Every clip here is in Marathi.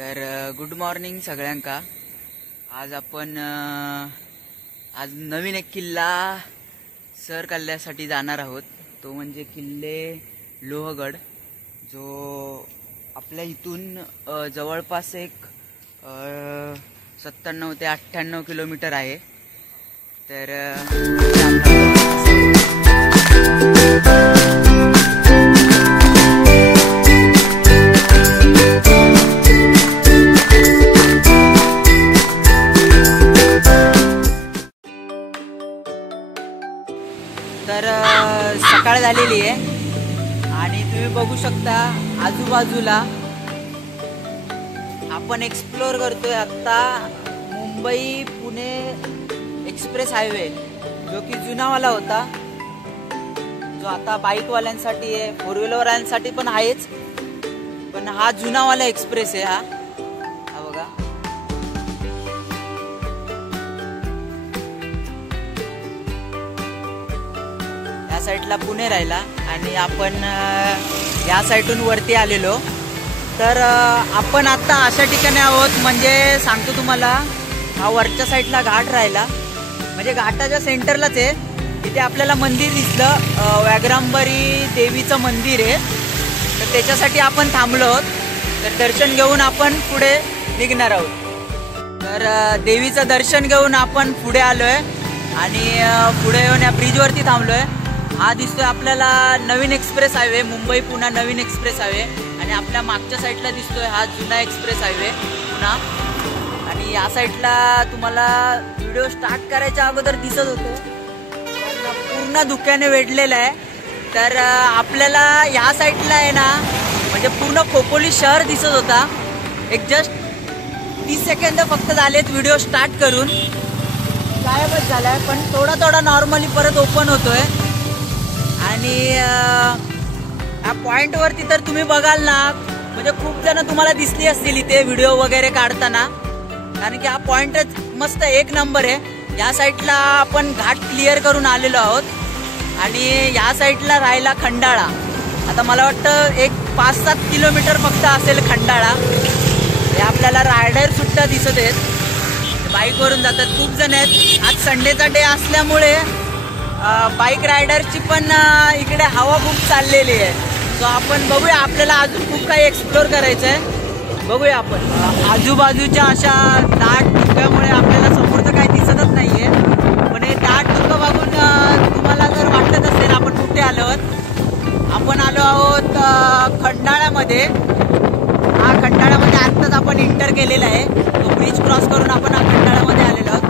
तर गुड मॉर्निंग सगळ्यांका। आज आपण आज नवीन एक किल्ला सर करण्यासाठी जाणार आहोत। तो म्हणजे किल्ले लोहगड, जो आपल्या इथून जवळपास एक 97 ते 98 किलोमीटर आहे। तर सकाळ झालेली आहे आणि तुम्ही बघू शकता आजूबाजूला आपण एक्सप्लोर करतोय आता मुंबई पुणे एक्सप्रेस हायवे, जो की जुनावाला होता, जो आता बाईकवाल्यांसाठी आहे, फोर व्हीलरवाल्यांसाठी पण आहेच, पण हा जुनावाला एक्सप्रेस आहे। हा बघा, या साईडला पुणे राहिला आणि आपण या साईडून वरती आलेलो। तर आपण आता अशा ठिकाणी आहोत, म्हणजे सांगतो तुम्हाला, हा वरच्या साईडला घाट राहिला, म्हणजे घाटाच्या सेंटरलाच आहे। इथे आपल्याला मंदिर दिसलं, व्याघ्रांबरी देवीचं मंदिर आहे, तर त्याच्यासाठी आपण थांबलो आहोत। तर दर्शन घेऊन आपण पुढे निघणार आहोत। तर देवीचं दर्शन घेऊन आपण पुढे आलोय आणि पुढे येऊन या ब्रिजवरती थांबलोय। हा दिसतोय आपल्याला नवीन एक्सप्रेस हायवे, मुंबई पुणे नवीन एक्सप्रेस हायवे, आणि आपल्या मागच्या साईडला दिसतोय हा जुना एक्सप्रेस हायवे पुणा। आणि या साईडला तुम्हाला व्हिडिओ स्टार्ट करायच्या अगोदर दिसत होतं, पूर्ण धुक्याने वेढलेलं आहे। तर आपल्याला या साईडला आहे ना, म्हणजे पूर्ण खोपोली शहर दिसत होता। एक जस्ट 30 सेकंद फक्त झालेत व्हिडिओ स्टार्ट करून, गायबच झालाय, पण थोडा थोडा नॉर्मली परत ओपन होतोय। आणि या पॉइंट वरती तर तुम्ही बघाल ना, म्हणजे खूप जण तुम्हाला दिसली असतील इथे व्हिडिओ वगैरे काढताना, कारण की हा पॉइंटच मस्त एक नंबर आहे। या साईडला आपण घाट क्लिअर करून आलेलो आहोत आणि या साईडला राहिला खंडाळा। आता मला वाटतं एक 5-7 किलोमीटर फक्त असेल खंडाळा। हे आपल्याला रायडर सुद्धा दिसत आहेत, बाईकवरून जातात खूप जण आहेत। आज संडेचा डे असल्यामुळे बाईक रायडरची पण इकडे हवा खूप चाललेली आहे। सो आपण बघूया, आपल्याला अजून खूप काही एक्सप्लोर करायचं आहे, बघूया आपण। आजूबाजूच्या अशा दाट धुक्यामुळे आपल्याला समोरचं काही दिसतच नाहीये, पण हे दाट धुकं बघून तुम्हाला जर वाटत असेल आपण कुठे आलो आहोत, आपण आलो आहोत खंडाळ्यामध्ये। हा खंडाळ्यामध्ये आत्ताच आपण एंटर केलेला आहे, तो ब्रिज क्रॉस करून आपण हा खंडाळ्यामध्ये आलेलो आहोत।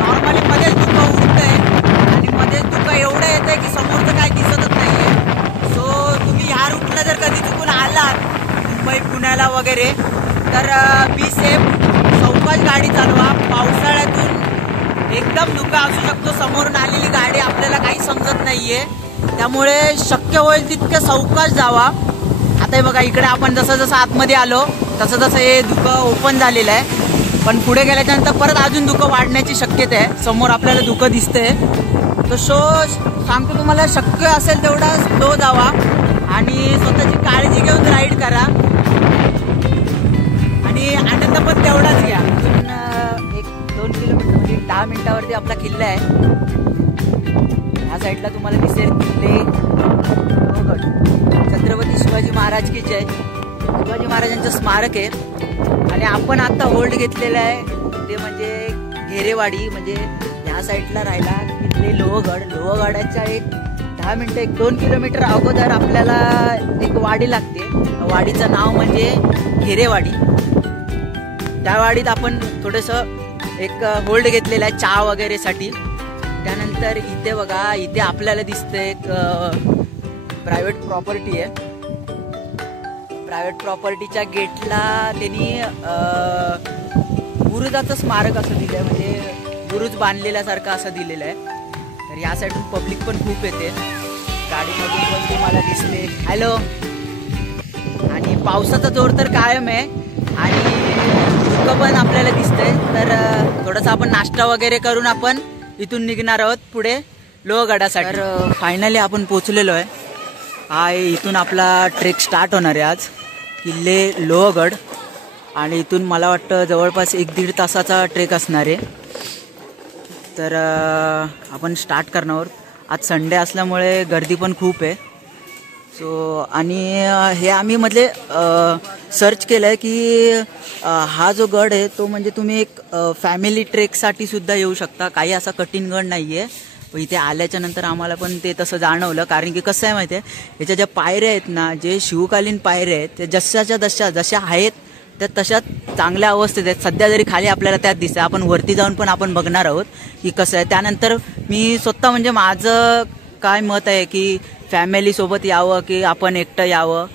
नॉर्मली मध्येच धुकं उडतंय आणि मध्येच धुकं एवढं येतंय की समोरचं काही दिसतच नाहीये। सो तुम्ही ह्या रूटला जर कधी चुकून आलात मुंबई पुण्याला वगैरे, तर बी सेफ, सावकाश गाडी चालवा। पावसाळ्यातून एकदम धुकं असू शकतो, समोरून आलेली गाडी आपल्याला काही समजत नाहीये, त्यामुळे शक्य होईल तितके सावकाश जावा। आता हे बघा, इकडे आपण जसं जसं आतमध्ये आलो तसं तसं हे धुकं ओपन झालेलं आहे, पण पुढे गेल्याच्या नंतर परत अजून धुकं वाढण्याची शक्यता आहे। समोर आपल्याला धुकं दिसतंय, तर सांगतो तुम्हाला, शक्य असेल तेवढा स्लो जावा आणि स्वतःची काळजी घेऊन राईड करा आणि आनंद पण तेवढाच घ्या। 1-2 किलोमीटर म्हणजे 10 मिनिटावरती आपला किल्ला आहे। ह्या साईडला तुम्हाला दिसेल किल्ले लोहगड, छत्रपती शिवाजी महाराज की जय, शिवाजी महाराजांचं स्मारक आहे। आणि आपण आता होल्ड घेतलेलं आहे ते म्हणजे घेरेवाडी, म्हणजे ह्या साईडला राहिला किल्ले लोहगड। लोहगडाच्या एक 10 मिनिटं 1-2 किलोमीटर अगोदर आपल्याला एक वाडी लागते, वाडीचं नाव म्हणजे घेरेवाडी। त्या वाडीत आपण थोडंसं एक होल्ड घेतलेलं आहे चहा वगैरे साठी। त्यानंतर इथे बघा, इथे आपल्याला दिसतं एक प्रायव्हेट प्रॉपर्टी आहे। प्रायव्हेट प्रॉपर्टीच्या गेटला त्यांनी बुरुजाचं स्मारक असं दिलं आहे, म्हणजे बुरुज बांधलेल्यासारखं असं दिलेलं आहे। तर या साईडून पब्लिक पण खूप येते, गाडीमधून पण तुम्हाला दिसते हॅलो। आणि पावसाचा जोर तर कायम आहे आणि धुकं पण आपल्याला दिसतंय। तर थोडंसं आपण नाश्ता वगैरे करून आपण इथून निघणार आहोत पुढे लोहगडासाठी। तर फायनली आपण पोचलेलो आहे। हा इथून आपला ट्रेक स्टार्ट होणार आहे आज, किल्ले लोहगड। आणि इथून मला वाटतं जवळपास 1-1.5 तासाचा ट्रेक असणार आहे. तर आपण स्टार्ट करणार आहोत. आज संडे असल्यामुळे गर्दी पण खूप आहे. सो आणि हे आम्ही म्हणजे सर्च केलं आहे की हा जो गड आहे तो म्हणजे तुम्ही एक फॅमिली ट्रेकसाठी सुद्धा येऊ शकता. काही असा कठीण गड नाही आहे. इथे आल्याच्या नंतर आम्हाला पण ते तसं जाणवलं. कारण की कसं आहे माहिती आहे, ह्याच्या ज्या पायऱ्या आहेत ना, जे शिवकालीन पायऱ्या आहेत ते जशा आहेत त्या तशाच चांगल्या अवस्थेत आहेत. सध्या जरी खाली आपल्याला त्यात दिसतं, आपण वरती जाऊन पण आपण बघणार आहोत की कसं आहे. त्यानंतर मी स्वतः म्हणजे माझं काय मत आहे की फॅमिलीसोबत यावं की आपण एकटं यावं,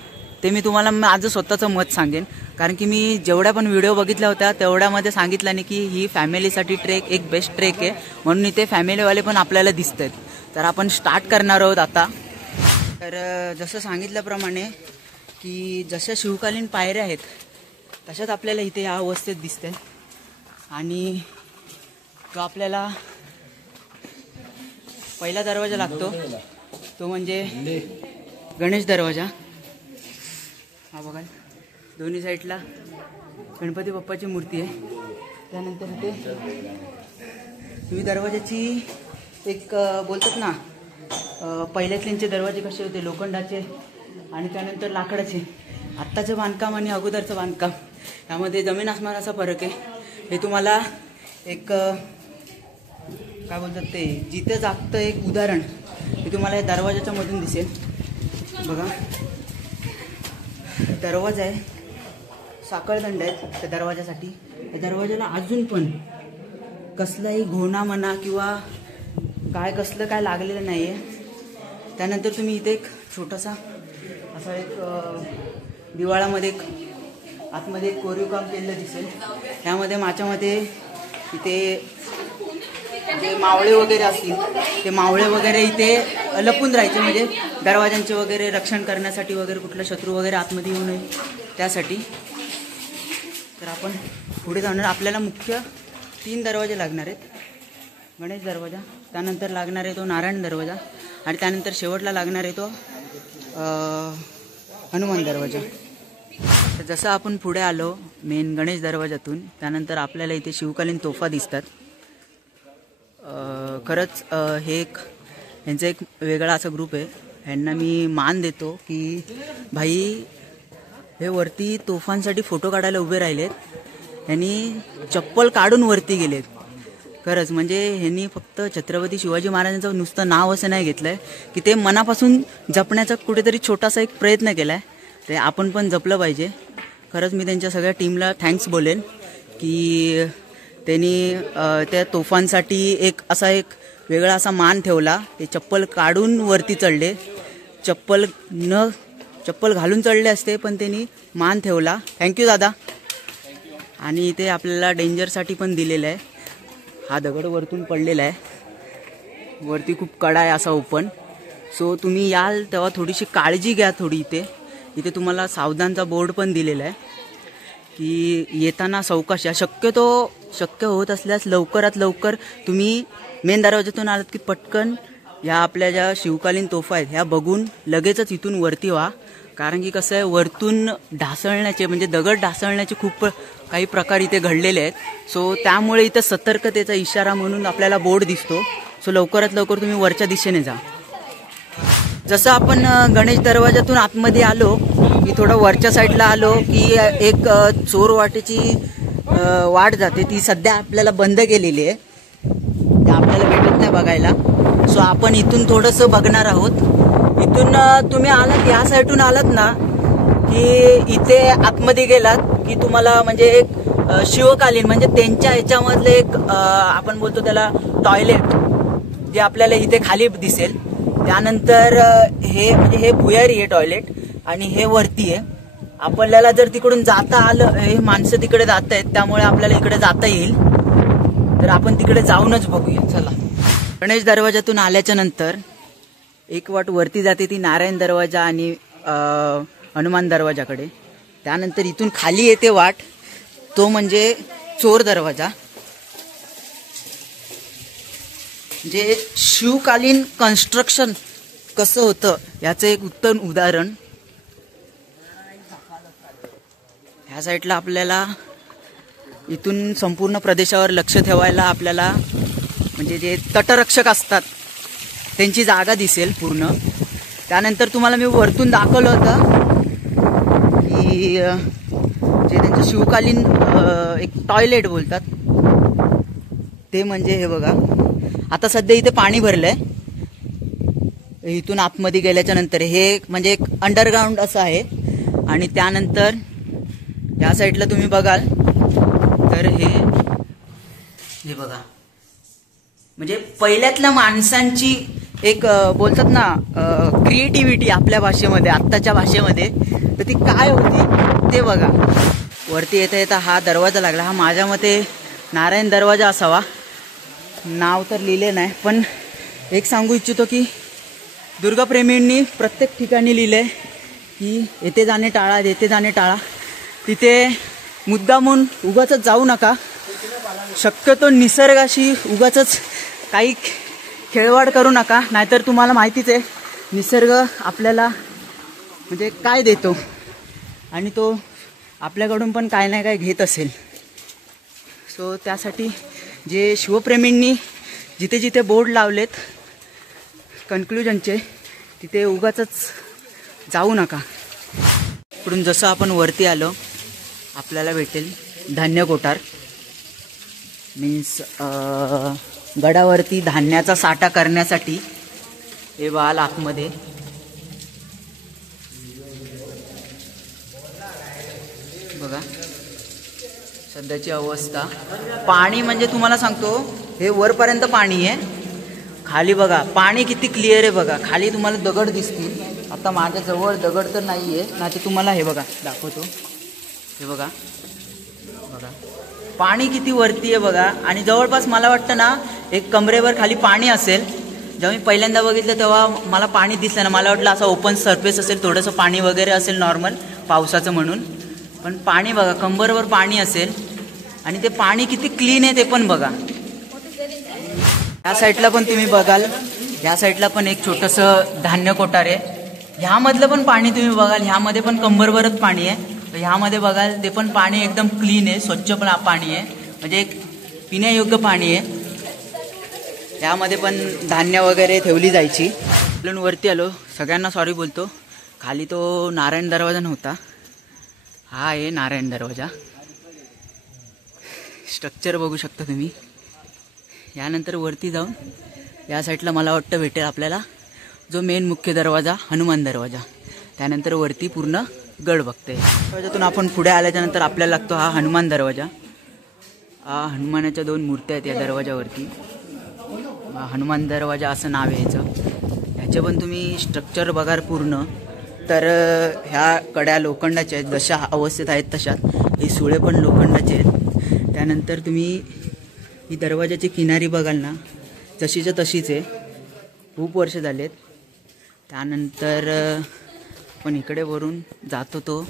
ते मी तुम्हाला माझं स्वतःचं मत सांगेन. कारण की मी जेवढ्या पण व्हिडिओ बघितल्या होत्या तेवढ्यामध्ये सांगितलं नाही की ही फॅमिलीसाठी ट्रेक एक बेस्ट ट्रेक आहे, म्हणून इथे फॅमिलीवाले पण आपल्याला दिसत आहेत. तर आपण स्टार्ट करणार आहोत आता. तर जसं सांगितल्याप्रमाणे की जशा शिवकालीन पायऱ्या आहेत तशाच आपल्याला इथे या अवस्थेत दिसत. आणि तो आपल्याला पहिला दरवाजा लागतो तो म्हणजे गणेश दरवाजा. हा बघा, दोन्ही साईडला गणपती बाप्पाची मूर्ती आहे. त्यानंतर इथे तुम्ही दरवाजाची एक बोलतात ना, पहिल्यातल्यांचे दरवाजे कसे होते लोखंडाचे आणि त्यानंतर लाकडाचे. आत्ताचं बांधकाम आणि अगोदरचं बांधकाम यामध्ये जमीन आसमानाचा फरक आहे. हे तुम्हाला एक काय बोलतात ते जिथे जागतं एक उदाहरण हे तुम्हाला या दरवाजाच्या मधून दिसेल. बघा, दरवाजा आहे, साखळदंड आहेत त्या दरवाजासाठी. त्या दरवाजाला अजून पण कसलाही घोणा म्हणा किंवा कसलं काय लागलेलं नाही आहे. त्यानंतर तुम्ही इथे एक छोटासा असा एक दिवाळामध्ये एक आतमध्ये एक कोरीव काम केलेलं दिसेल. त्यामध्ये माझ्यामध्ये इथे जे मावळे वगैरे असतील ते मावळे वगैरे इथे लपून राहायचे, म्हणजे दरवाजांचे वगैरे रक्षण करण्यासाठी वगैरे, कुठला शत्रू वगैरे आतमध्ये येऊ नये त्यासाठी. तर आपण पुढे जाणार. आपल्याला मुख्य 3 दरवाजे लागणार आहेत. गणेश दरवाजा, त्यानंतर लागणार आहे तो नारायण दरवाजा आणि त्यानंतर शेवटला लागणार आहे तो हनुमान दरवाजा. तर जसं आपण पुढे आलो मेन गणेश दरवाजातून, त्यानंतर आपल्याला इथे शिवकालीन तोफा दिसतात. खरंच हे एक ह्यांचा एक वेगळा असा ग्रुप आहे. ह्यांना मी मान देतो की भाई हे वरती तोफांसाठी फोटो काढायला उभे राहिलेत. ह्यांनी चप्पल काढून वरती गेलेत. खरंच म्हणजे ह्यांनी फक्त छत्रपती शिवाजी महाराजांचं नुसतं नाव असं नाही घेतलं आहे की ते मनापासून जपण्याचा कुठेतरी छोटासा एक प्रयत्न केला आहे. ते आपण पण जपलं पाहिजे. खरंच मी त्यांच्या सगळ्या टीमला थँक्स बोलेन की त्यांनी त्या तोफांसाठी एक वेगळा असा मान ठेवला. ते चप्पल काढून वरती चढले. चप्पल घालून चढले असते पण त्यांनी मान ठेवला. थँक्यू दादा. आणि इथे आपल्याला डेंजरसाठी पण दिलेलं आहे. हा दगड वरतून पडलेला आहे, वरती खूप कडा आहे असा ओपन. सो तुम्ही याल तेव्हा थोडीशी काळजी घ्या. थोडी इथे तुम्हाला सावधानचा बोर्ड पण दिलेला आहे की येताना सावकाश या. शक्य होत असल्यास लवकरात लवकर तुम्ही मेन दरवाजातून आलात की पटकन या आपल्या ज्या शिवकालीन तोफा आहेत ह्या बघून लगेचच इथून वरती व्हा. कारण की कसं आहे, वरतून ढासळण्याचे म्हणजे दगड ढासळण्याचे खूप काही प्रकार इथे घडलेले आहेत. सो त्यामुळे इथं सतर्कतेचा इशारा म्हणून आपल्याला बोर्ड दिसतो. सो लवकरात लवकर तुम्ही वरच्या दिशेने जा. जसं आपण गणेश दरवाजातून आतमध्ये आलो की थोडं वरच्या साईडला आलो की एक चोर वाटेची वाट जाते. ती सध्या आपल्याला बंद केलेली आहे, ते आपल्याला भेटत नाही बघायला. सो आपण इथून थोडंसं बघणार आहोत. इथून तुम्ही आलात या साईडून आलात ना की इथे आतमध्ये गेलात की तुम्हाला म्हणजे एक शिवकालीन म्हणजे त्यांच्या ह्याच्यामधलं एक आपण बोलतो त्याला टॉयलेट जे आपल्याला इथे खाली दिसेल. त्यानंतर हे भुयारी आहे टॉयलेट आणि हे वरती आहे. आपल्याला जर तिकडून जाता आलं, हे माणसं तिकडे जात आहेत त्यामुळे आपल्याला इकडे जाता येईल. तर आपण तिकडे जाऊनच बघूया. चला. गणेश दरवाजातून आल्याच्या नंतर एक वाट वरती जाते ती नारायण दरवाजा आणि हनुमान दरवाजाकडे. त्यानंतर इथून खाली येते वाट तो म्हणजे चोर दरवाजा. जे शिवकालीन कन्स्ट्रक्शन कसं होतं याचं एक उत्तम उदाहरण. ह्या साईडला आपल्याला इथून संपूर्ण प्रदेशावर लक्ष ठेवायला आपल्याला म्हणजे जे तटरक्षक असतात त्यांची जागा दिसेल पूर्ण. त्यानंतर तुम्हाला मी वरतून दाखवलं होतं की जे त्यांचं शिवकालीन एक टॉयलेट बोलतात ते म्हणजे हे बघा. आता सध्या इथे पाणी भरलंय. इथून आतमध्ये गेल्याच्या नंतर हे म्हणजे एक अंडरग्राउंड असं आहे. आणि त्यानंतर या साईडला तुम्ही बघाल तर हे बघा म्हणजे पहिल्यातल्या माणसांची एक बोलतात ना क्रिएटिव्हिटी आपल्या भाषेमध्ये, आत्ताच्या भाषेमध्ये, तर ती काय होती ते बघा. वरती येता येता हा दरवाजा लागला. हा माझ्या मते नारायण दरवाजा असावा. नाव तर लिहिले नाही, पण एक सांगू इच्छितो की दुर्गाप्रेमींनी प्रत्येक ठिकाणी लिहिलंय की येथे जाणे टाळा, येथे जाणे टाळा. तिथे मुद्दामून उगाचच जाऊ नका. शक्यतो निसर्गाशी उगाचच काही खेळवाड करू नका. नाहीतर तुम्हाला माहितीच आहे निसर्ग आपल्याला म्हणजे काय देतो आणि तो आपल्याकडून पण काय ना काय घेत असेल. सो त्यासाठी जे शिवप्रेमींनी जिथे जिथे बोर्ड लावलेत कन्क्लुजनचे तिथे उगाचच जाऊ नका. इकडून जसं आपण वरती आलो आपल्याला भेटेल धान्य कोठार. मीन्स गडावरती धान्याचा साठा करण्यासाठी हे बाल आतमध्ये बघा सध्याची अवस्था. पाणी म्हणजे तुम्हाला सांगतो हे वरपर्यंत पाणी आहे. खाली बघा पाणी किती क्लिअर आहे बघा. खाली तुम्हाला दगड दिसतील. आता माझ्या जवळ दगड तर नाही आहे ना, ते तुम्हाला हे बघा दाखवतो. हे बघा बघा पाणी किती वरती आहे बघा. आणि जवळपास मला वाटतं ना एक कमरेवर खाली पाणी असेल. जेव्हा मी पहिल्यांदा बघितलं तेव्हा मला पाणी दिसलं ना, मला वाटलं असं ओपन सरफेस असेल, थोडंसं पाणी वगैरे असेल नॉर्मल पावसाचं म्हणून. पण पाणी बघा कंबरवर पाणी असेल. आणि ते पाणी किती क्लीन आहे ते पण बघा. या साईडला पण तुम्ही बघाल, या साईडला पण एक छोटंसं धान्य कोठार आहे. ह्यामधलं पण पाणी तुम्ही बघाल, ह्यामध्ये पण कंबरवरच पाणी आहे. ह्यामध्ये बघाल ते पण पाणी एकदम क्लीन आहे, स्वच्छ पण पाणी आहे, म्हणजे एक पिण्यायोग्य पाणी आहे. यामध्ये पण धान्य वगैरे ठेवली जायची. आपण वरती आलो. सगळ्यांना सॉरी बोलतो, खाली तो नारायण दरवाजा नव्हता, हा आहे नारायण दरवाजा. स्ट्रक्चर बघू शकता तुम्ही. यानंतर वरती जाऊन या साईडला मला वाटतं भेटेल आपल्याला जो मेन मुख्य दरवाजा हनुमान दरवाजा. त्यानंतर वरती पूर्ण गड बघते. दरवाजातून आपण पुढे आल्याच्या नंतर आपल्याला लागतो हा हनुमान दरवाजा. हनुमानाच्या 2 मूर्त्या आहेत या दरवाजावरती. हनुमान दरवाजा असं नाव आहे याचं. ह्याचे पण तुम्ही स्ट्रक्चर बघाल पूर्ण तर ह्या कड्या लोखंडाच्या आहेत, जशा अवस्थेत आहेत तशाच. हे सुळे पण लोखंडाचे आहेत. त्यानंतर तुम्ही ही दरवाजाची किनारी बघाल ना जशीच्या तशीच आहे, खूप वर्ष झालेत. त्यानंतर पण इकडे वरून जातो तो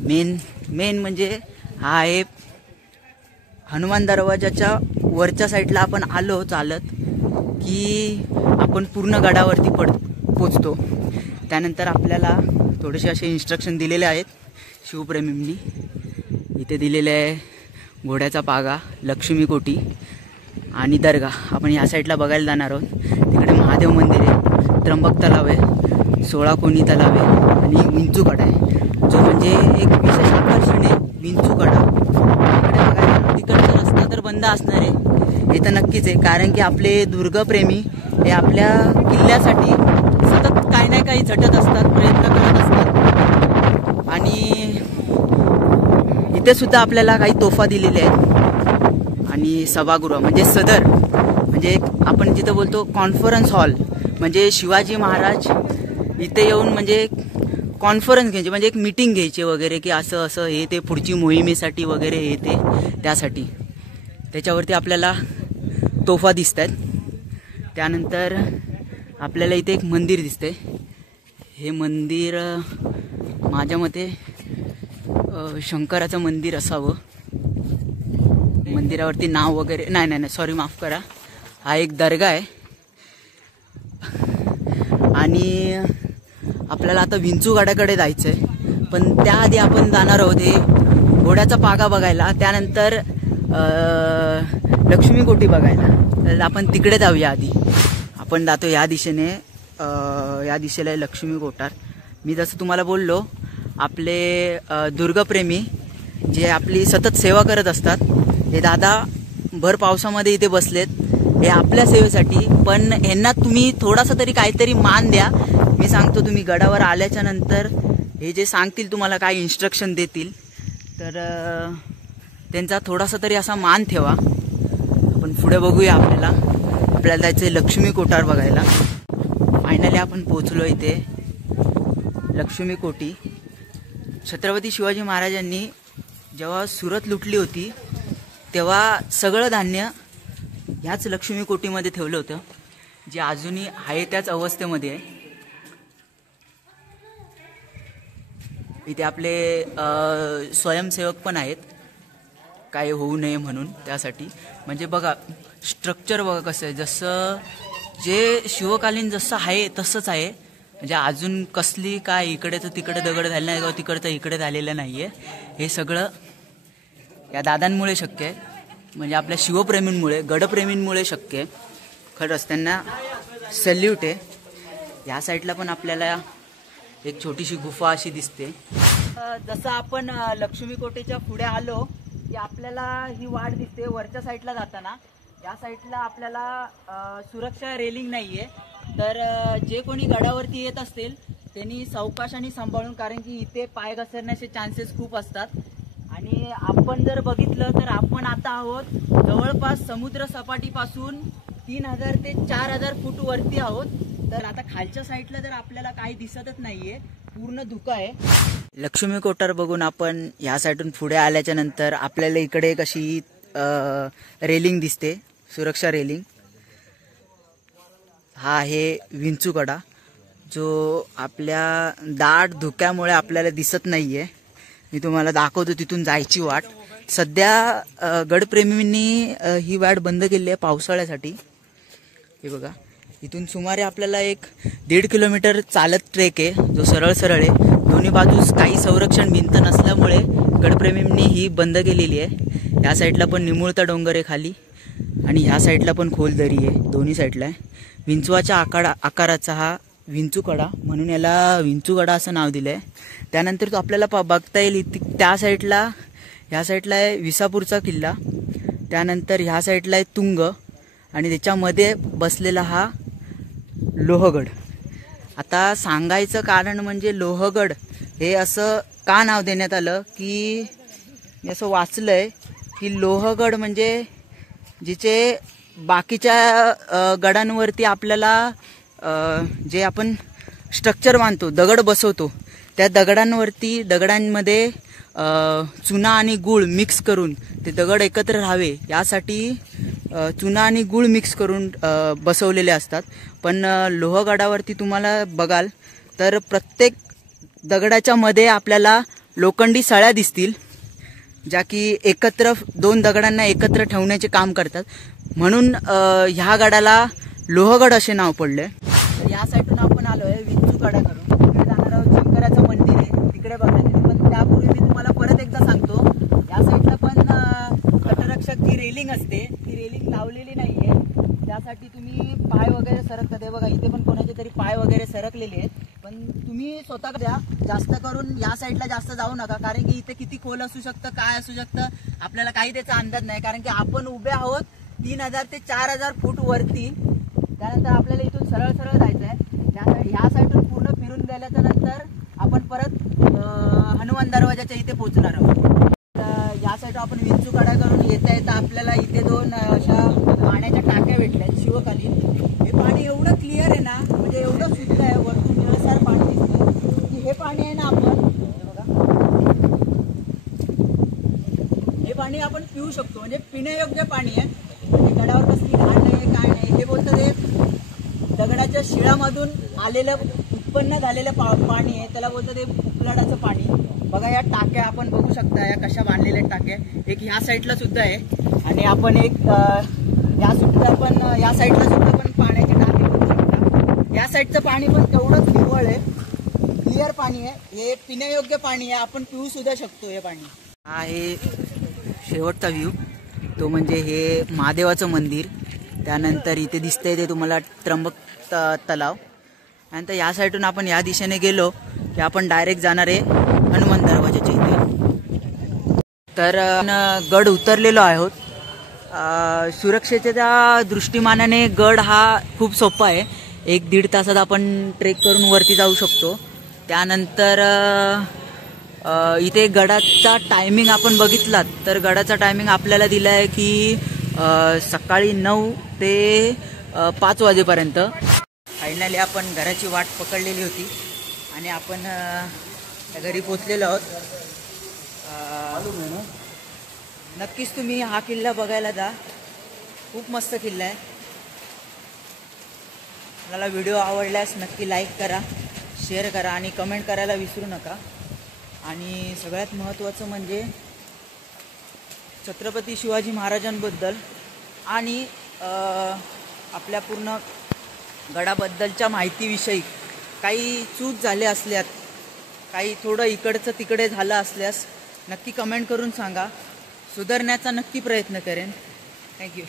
मेन म्हणजे हा आहे हनुमान दरवाजाच्या वरच्या साईडला. आपण आलो चालत की आपण पूर्ण गडावरती पोचतो. त्यानंतर आपल्याला थोडेसे असे इन्स्ट्रक्शन दिलेले आहेत शिवप्रेमींनी. इथे दिलेले आहे घोड्याचा पागा, लक्ष्मी कोटी आणि दर्गा. आपण या साईडला बघायला जाणार आहोत. तिकडे महादेव मंदिर आहे, त्र्यंबक तलाव आहे, 16 कोणी तलाव आहे आणि विंचूकडा आहे, जो म्हणजे एक विशेष आकर्षण आहे विंचूकडा. इकडे बघायला तिकडचा रस्ता तर बंद असणार आहे हे तर नक्कीच आहे, कारण की आपले दुर्गप्रेमी हे आपल्या किल्ल्यासाठी सतत काही ना काही झटत असतात, प्रयत्न करत असतात. आणि इथे सुद्धा आपल्याला काही तोफा दिलेल्या आहेत. आणि सभागृह म्हणजे सदर म्हणजे आपण जिथं बोलतो कॉन्फरन्स हॉल, म्हणजे शिवाजी महाराज इथे येऊन म्हणजे कॉन्फरन्स घ्यायची, म्हणजे एक मीटिंग घ्यायची वगैरे की असं असं हे ते पुढची मोहिमेसाठी वगैरे हे ते त्यासाठी. त्याच्यावरती आपल्याला तोफा दिसत आहेत. त्यानंतर आपल्याला इथे एक मंदिर दिसते. हे मंदिर माझ्या मते शंकराचं मंदिर असावं. मंदिरावरती नाव वगैरे नाही सॉरी माफ करा, हा एक दर्गा आहे. आणि आपल्याला आता विंचूगडाकडे जायचंय, पण त्याआधी आपण जाणार आहोत हे घोड्याचा पागा बघायला, त्यानंतर लक्ष्मीकोटी बघायला. तर आपण तिकडे जाऊया. आधी आपण जातो या दिशेने, या दिशेला आहे लक्ष्मीकोटार. मी जसं तुम्हाला बोललो, आपले दुर्गप्रेमी जे आपली सतत सेवा करत असतात, हे दादा भर पावसामध्ये इथे बसलेत, हे आपल्या सेवेसाठी. पण यांना तुम्ही थोडासा तरी काहीतरी मान द्या. मी सांगतो, तुम्ही गडावर आल्याच्या नंतर हे जे सांगतील तुम्हाला काय इन्स्ट्रक्शन देतील, तर त्यांचा थोडासा तरी असा मान ठेवा. आपण पुढे बघूया. आपल्याला जायचं लक्ष्मीकोटार बघायला. फायनली आपण पोचलो इथे लक्ष्मीकोटी. छत्रपती शिवाजी महाराजांनी जेव्हा सुरत लुटली होती, तेव्हा सगळं धान्य ह्याच लक्ष्मीकोटीमध्ये ठेवलं होतं, जे अजूनही आहे त्याच अवस्थेमध्ये आहे. इथे आपले स्वयंसेवक पण आहेत, काय होऊ नये म्हणून, त्यासाठी. म्हणजे बघा स्ट्रक्चर बघा कसं आहे, जसं जे शिवकालीन जसं आहे तसंच आहे. म्हणजे अजून कसली काय इकडेचं तिकडे दगड झाले नाही किंवा तिकडचं इकडे झालेलं नाही आहे. हे सगळं या दादांमुळे शक्य आहे, म्हणजे आपल्या शिवप्रेमींमुळे, गडप्रेमींमुळे शक्य आहे. खरंच त्यांना सल्यूट आहे. या साईडला पण आपल्याला एक छोटीशी गुफा अशी दिसते. जसं आपण लक्ष्मीकोटेच्या पुढे आलो की आपल्याला ही वाट दिसते वरच्या साईडला जाताना. या साईडला आपल्याला सुरक्षा रेलिंग नाहीये, तर जे कोणी गडावरती येत असतील त्यांनी सावकाशाने सांभाळून, कारण की इथे पाय घसरण्याचे चान्सेस खूप असतात. आणि आपण जर बघितलं तर आपण आता आहोत जवळपास समुद्र सपाटीपासून 3000 ते 4000 फूट वरती आहोत. तर आता खालच्या साईडला तर आपल्याला काही दिसतच नाहीये, पूर्ण धुकं आहे. लक्ष्मीकोटार बघून आपण ह्या साईडून पुढे आल्याच्या नंतर आपल्याला इकडे कशी रेलिंग दिसते, सुरक्षा रेलिंग. हा आहे विंचूकडा, जो आपल्या दाट धुक्यामुळे आपल्याला दिसत नाहीये. मी तुम्हाला दाखवतो तिथून जायची वाट. सध्या गडप्रेमींनी ही वाट बंद केली आहे पावसाळ्यासाठी. हे बघा, इथून सुमारे आपल्याला 1.5 किलोमीटर चालत ट्रेक आहे, जो सरळ सरळ आहे. दोन्ही बाजूस काही संरक्षण भिंत नसल्यामुळे गडप्रेमींनी ही बंद केलेली आहे. ह्या साईडला पण निमुळता डोंगर आहे खाली, आणि ह्या साईडला पण खोल दरी आहे, दोन्ही साईडला आहे. विंचवाच्या आकाराचा हा विंचूकडा, म्हणून याला विंचूकडा असं नाव दिलं आहे. त्यानंतर तो आपल्याला बघता येईल त्या साईडला, ह्या साईडला आहे विसापूरचा किल्ला, त्यानंतर ह्या साईडला आहे तुंग, आणि त्याच्यामध्ये बसलेला हा लोहगड. आता सांगायचं कारण म्हणजे लोहगड हे असं का नाव देण्यात आलं, की मी असं वाचलंय की लोहगड म्हणजे जिचे बाकीच्या गडांवरती आपल्याला जे आपण स्ट्रक्चर बांधतो, दगड बसवतो, त्या दगडांमध्ये चुना आणि गूळ मिक्स करून ते दगड एकत्र राहावे यासाठी चुना आणि गूळ मिक्स करून बसवलेले असतात. पण लोहगडावरती तुम्हाला बघाल तर प्रत्येक दगडाच्या मध्ये आपल्याला लोखंडी सळ्या दिसतील, ज्या की एकत्र दोन दगडांना एकत्र ठेवण्याचे काम करतात. म्हणून ह्या गडाला लोहगड असे नाव पडले. या साईडून आपण आलोय विंचूगडाकडून. तिकडे जाणार आहोत, शंकराचं मंदिर आहे तिकडे बघण्यासाठी. पण त्यापूर्वी मी तुम्हाला परत एकदा सांगतो, या साईडला पण तटरक्षक जी रेलिंग असते ती रेलिंग लावलेली नाहीये. त्यासाठी तुम्ही पाय वगैरे सरकतात. हे बघा, इथे पण कोणाचे तरी पाय वगैरे सरकलेले आहेत. पण तुम्ही स्वतः द्या, जास्त करून या साईडला जास्त जाऊ नका, कारण की इथे किती खोल असू शकतं, काय असू शकतं, आपल्याला काही त्याचा अंदाज नाही. कारण की आपण उभे आहोत 3000 ते 4000 फूट वरती. त्यानंतर आपल्याला इथून सरळ सरळ जायचं आहे. ह्या साईडून पूर्ण फिरून गेल्याच्या नंतर आपण परत हनुमान दरवाजाच्या इथे पोहोचणार आहोत. या साईडून आपण विंचूगडाकडून येता येता आपल्याला इथे 2 अशा पाण्याच्या टाक्या भेटल्यात शिवकालीन. हे पाणी एवढं क्लिअर आहे ना, म्हणजे एवढं शुद्ध आहे, वरतून निळसर पाणी दिसतं की हे पाणी आहे ना, आपण हे पाणी आपण पिऊ शकतो. म्हणजे पिण्यायोग्य पाणी आहे. म्हणजे गडावर कसली घाण नाही, काय नाही. हे बोलतं ते दगडाच्या शिळामधून आलेलं उत्पन्न झालेलं पाणी आहे, त्याला बोलतं ते उकलाडाचं पाणी. बघा, या टाक्या आपण बघू शकता, या कशा बांधलेल्या टाक्या. एक ह्या साईडला सुद्धा आहे, आणि आपण एक या साईडला सुद्धा पण पाण्याची टाकी बघू शकता. या साईडचं पाणी पण तेवढंच निव्वळ आहे. क्लिअर पाणी आहे, हे पिण्यायोग्य पाणी आहे, आपण पिऊ सुद्धा शकतो हे पाणी. हा आहे शेवटचा व्ह्यू, तो म्हणजे हे महादेवाचं मंदिर. त्यानंतर इथे दिसतंय ते तुम्हाला त्र्यंबक तलाव. नंतर या साईडून आपण या दिशेने गेलो की आपण डायरेक्ट जाणार आहे हनुमान दरवाजाच्या इथे. तर गड उतरलेलो आहोत. सुरक्षेच्या दृष्टिमानाने गड हा खूप सोपा आहे. 1-1.5 तासात आपण ट्रेक करून वरती जाऊ शकतो. त्यानंतर इथे गडाचा टायमिंग आपण बघितलात तर गडाचा टायमिंग आपल्याला दिला आहे की सकाळी 9 ते 5 वाजेपर्यंत. फायनली आपण घराची वाट पकडलेली होती आणि आपण घरी पोचलेलो आहोत. नक्कीच तुम्ही हा किल्ला बघायला जा, खूप मस्त किल्ला आहे. मला व्हिडिओ आवडल्यास नक्की लाईक करा, शेअर करा आणि कमेंट करायला विसरू नका. आणि सगळ्यात महत्त्वाचं म्हणजे छत्रपती शिवाजी महाराजांबद्दल आणि आपल्या पूर्ण गडाबद्दलच्या माहितीविषयी काही चूक झाले असल्यास, काही थोडं इकडचं तिकडे झालं असल्यास नक्की कमेंट करून सांगा. सुधारण्याचा नक्की प्रयत्न करेन. थँक्यू.